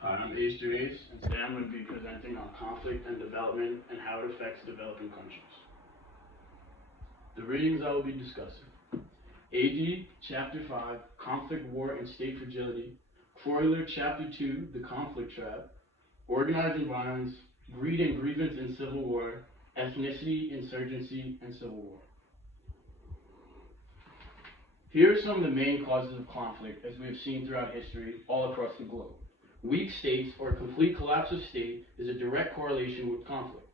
Hi, I'm Ace Dunes, and today I'm going to be presenting on conflict and development and how it affects developing countries. The readings I will be discussing: AD, Chapter 5, Conflict, War, and State Fragility; Foiler, Chapter 2, The Conflict Trap; Organizing Violence, Greed and Grievance in Civil War; Ethnicity, Insurgency, and Civil War. Here are some of the main causes of conflict as we have seen throughout history all across the globe. Weak states, or complete collapse of state, is a direct correlation with conflict.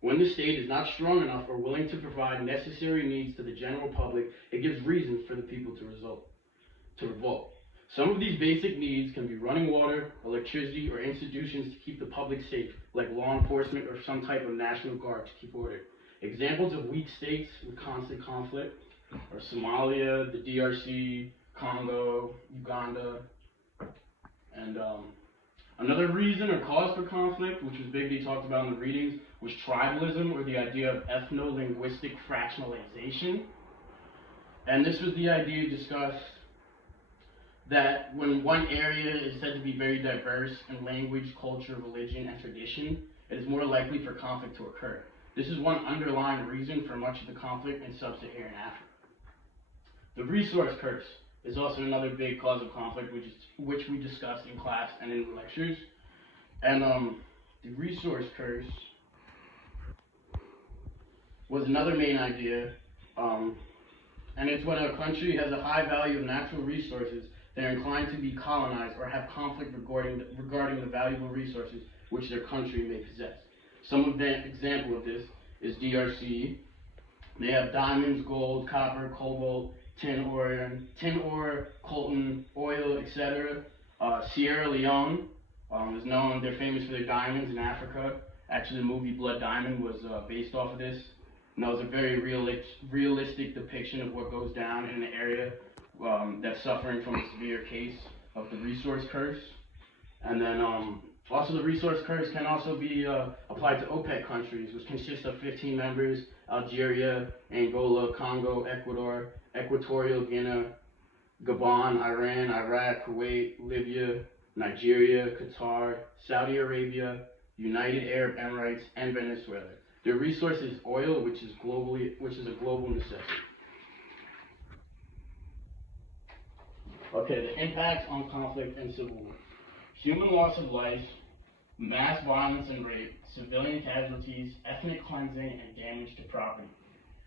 When the state is not strong enough or willing to provide necessary needs to the general public, it gives reason for the people to revolt. Some of these basic needs can be running water, electricity, or institutions to keep the public safe, like law enforcement or some type of national guard to keep order. Examples of weak states with constant conflict are Somalia, the DRC, Congo, Uganda, and another reason or cause for conflict, which was bigly talked about in the readings, was tribalism, or the idea of ethno-linguistic fractionalization. And this was the idea discussed that when one area is said to be very diverse in language, culture, religion, and tradition, it is more likely for conflict to occur. This is one underlying reason for much of the conflict in sub-Saharan Africa. The resource curse is also another big cause of conflict, which we discussed in class and in the lectures. And the resource curse was another main idea, and it's when a country has a high value of natural resources, they're inclined to be colonized or have conflict regarding the valuable resources which their country may possess. Some of the example of this is DRC. They have diamonds, gold, copper, cobalt, tin ore, coltan, oil, etc. Sierra Leone is known, they're famous for their diamonds in Africa. Actually, the movie Blood Diamond was based off of this. And that was a very realistic depiction of what goes down in the area that's suffering from a severe case of the resource curse. And then also the resource curse can also be applied to OPEC countries, which consist of 15 members: Algeria, Angola, Congo, Ecuador, Equatorial Guinea, Gabon, Iran, Iraq, Kuwait, Libya, Nigeria, Qatar, Saudi Arabia, United Arab Emirates, and Venezuela. Their resource is oil, which is a global necessity. Okay, the impacts on conflict and civil war: human loss of life, mass violence and rape, civilian casualties, ethnic cleansing, and damage to property.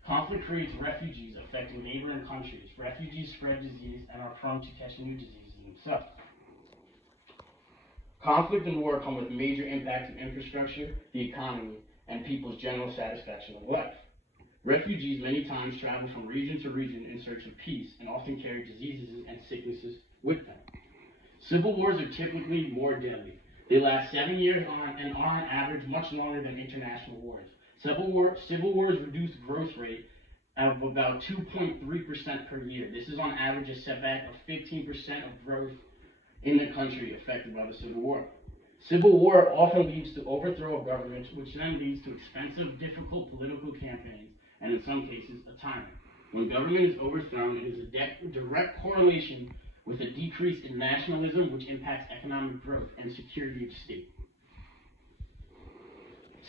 Conflict creates refugees affecting neighboring countries. Refugees spread disease and are prone to catch new diseases themselves. Conflict and war come with major impacts on infrastructure, the economy, and people's general satisfaction of life. Refugees many times travel from region to region in search of peace and often carry diseases and sicknesses with them. Civil wars are typically more deadly. They last 7 years and are on average much longer than international wars. Civil wars reduce growth rate of about 2.3% per year. This is on average a setback of 15% of growth in the country affected by the Civil War. Civil war often leads to overthrow of governments, which then leads to expensive, difficult political campaigns, and in some cases, a tyrant. When government is overthrown, it is a direct correlation with a decrease in nationalism, which impacts economic growth and security of state.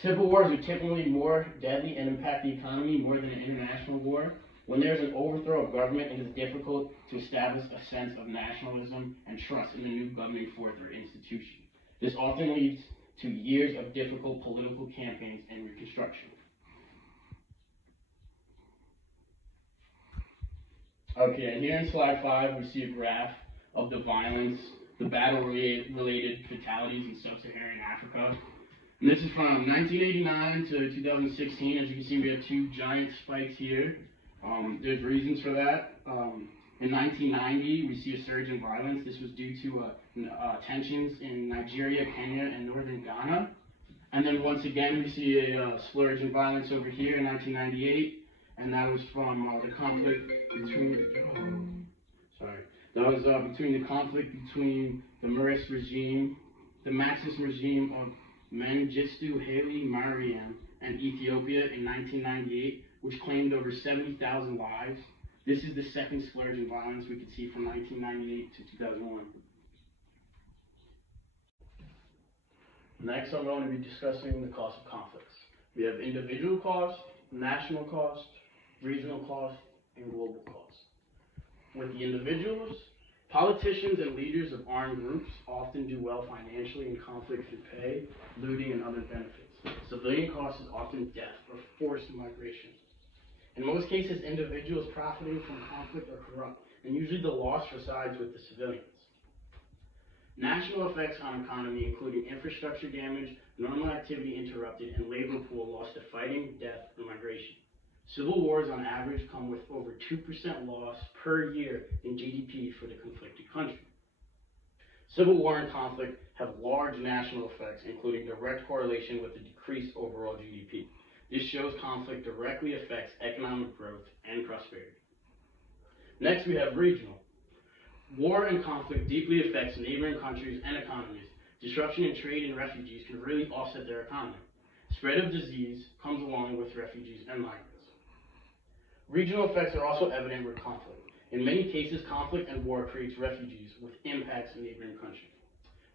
Civil wars are typically more deadly and impact the economy more than an international war. When there is an overthrow of government, it is difficult to establish a sense of nationalism and trust in the new governing force or institution. This often leads to years of difficult political campaigns and reconstruction. Okay, and here in slide 5, we see a graph of the violence, the battle-related fatalities in sub-Saharan Africa. And this is from 1989 to 2016. As you can see, we have two giant spikes here. There's reasons for that. In 1990, we see a surge in violence. This was due to tensions in Nigeria, Kenya, and northern Ghana. And then once again, we see a splurge in violence over here in 1998, and that was from the conflict between. Between the conflict between the Marxist regime of Mengistu Haile Mariam and Ethiopia in 1998, which claimed over 70,000 lives. This is the second splurge in violence we could see from 1998 to 2001. Next, I'm going to be discussing the cost of conflicts. We have individual cost, national cost, regional cost, and global cost. With the individuals, politicians and leaders of armed groups often do well financially in conflict through pay, looting, and other benefits. Civilian cost is often death or forced migration. In most cases, individuals profiting from conflict are corrupt, and usually the loss resides with the civilians. National effects on economy, including infrastructure damage, normal activity interrupted, and labor pool lost to fighting, death, or migration. Civil wars on average come with over 2% loss per year in GDP for the conflicted country. Civil war and conflict have large national effects, including direct correlation with the decreased overall GDP. This shows conflict directly affects economic growth and prosperity. Next, we have regional. War and conflict deeply affects neighboring countries and economies. Disruption in trade and refugees can really offset their economy. Spread of disease comes along with refugees and migrants. Regional effects are also evident with conflict. In many cases, conflict and war creates refugees with impacts in neighboring countries.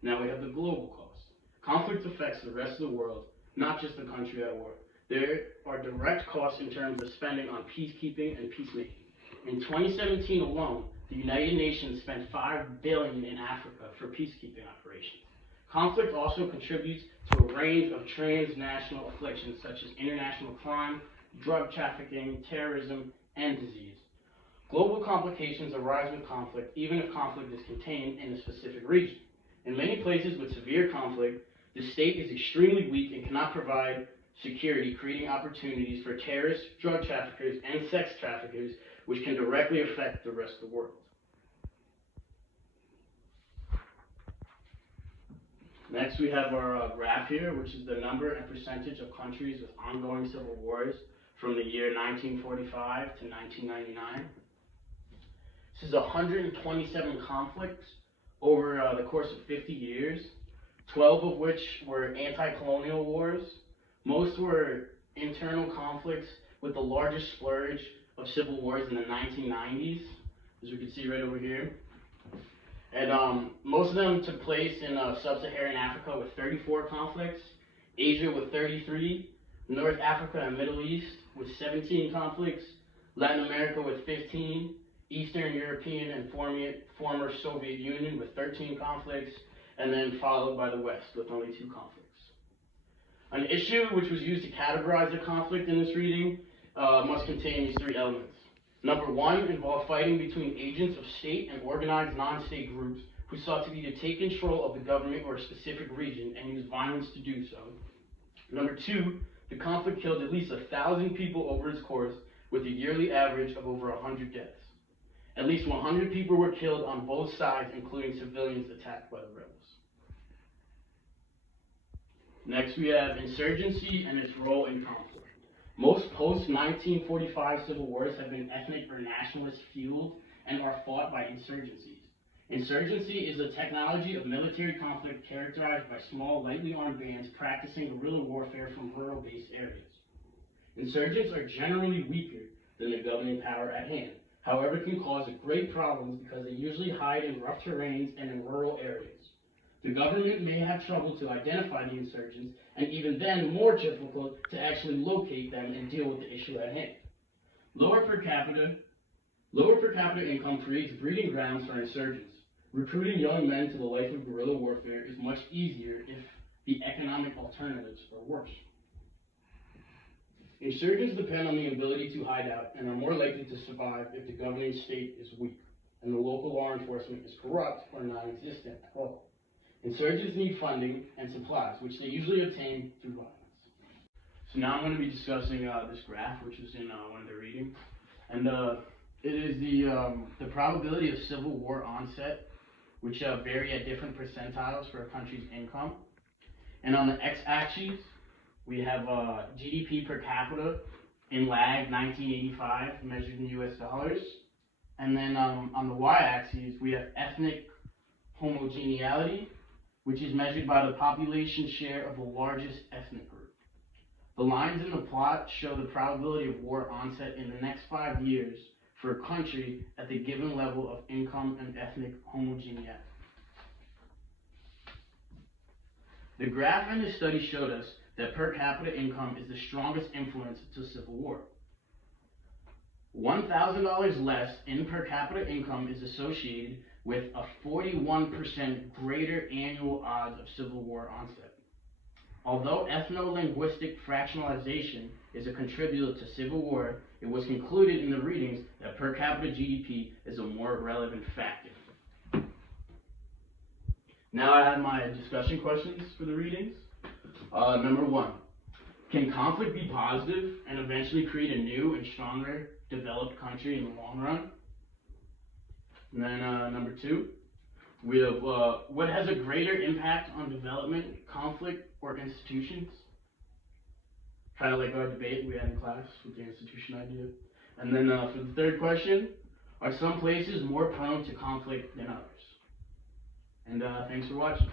Now we have the global cost. Conflict affects the rest of the world, not just the country at war. There are direct costs in terms of spending on peacekeeping and peacemaking. In 2017 alone, the United Nations spent $5 billion in Africa for peacekeeping operations. Conflict also contributes to a range of transnational afflictions such as international crime, drug trafficking, terrorism, and disease. Global complications arise with conflict even if conflict is contained in a specific region. In many places with severe conflict, the state is extremely weak and cannot provide security, creating opportunities for terrorists, drug traffickers, and sex traffickers, which can directly affect the rest of the world. Next, we have our graph here, which is the number and percentage of countries with ongoing civil wars from the year 1945 to 1999. This is 127 conflicts over the course of 50 years, 12 of which were anti-colonial wars. Most were internal conflicts, with the largest splurge of civil wars in the 1990s, as we can see right over here. And most of them took place in sub-Saharan Africa with 34 conflicts, Asia with 33, North Africa and Middle East with 17 conflicts, Latin America with 15, Eastern European and former Soviet Union with 13 conflicts, and then followed by the West with only 2 conflicts. An issue which was used to categorize the conflict in this reading must contain these 3 elements. Number 1 involved fighting between agents of state and organized non-state groups who sought to either take control of the government or a specific region and use violence to do so. Number 2, the conflict killed at least 1,000 people over its course, with a yearly average of over 100 deaths. At least 100 people were killed on both sides, including civilians attacked by the rebels. Next, we have insurgency and its role in conflict. Most post-1945 civil wars have been ethnic or nationalist fueled and are fought by insurgencies. Insurgency is a technology of military conflict characterized by small, lightly armed bands practicing guerrilla warfare from rural-based areas. Insurgents are generally weaker than the governing power at hand. However, it can cause great problems because they usually hide in rough terrains and in rural areas. The government may have trouble to identify the insurgents, and even then more difficult to actually locate them and deal with the issue at hand. Lower per capita income creates breeding grounds for insurgents. Recruiting young men to the life of guerrilla warfare is much easier if the economic alternatives are worse. Insurgents depend on the ability to hide out and are more likely to survive if the governing state is weak and the local law enforcement is corrupt or non-existent at all. Insurgents need funding and supplies, which they usually obtain through violence. So now I'm going to be discussing this graph, which was in one of the readings. And it is the probability of civil war onset, which vary at different percentiles for a country's income. And on the x-axis, we have GDP per capita in lag 1985, measured in US dollars. And then on the y-axis, we have ethnic homogeneity, which is measured by the population share of the largest ethnic group. The lines in the plot show the probability of war onset in the next 5 years for a country at the given level of income and ethnic homogeneity. The graph in this study showed us that per capita income is the strongest influence to civil war. $1,000 less in per capita income is associated with a 41% greater annual odds of civil war onset. Although ethno-linguistic fractionalization is a contributor to civil war, it was concluded in the readings that per capita GDP is a more relevant factor. Now I have my discussion questions for the readings. Number 1, can conflict be positive and eventually create a new and stronger developed country in the long run? And then number 2, we have what has a greater impact on development, conflict, or institutions? Kind of like our debate we had in class with the institution idea. And then for the third question, are some places more prone to conflict than others? And thanks for watching.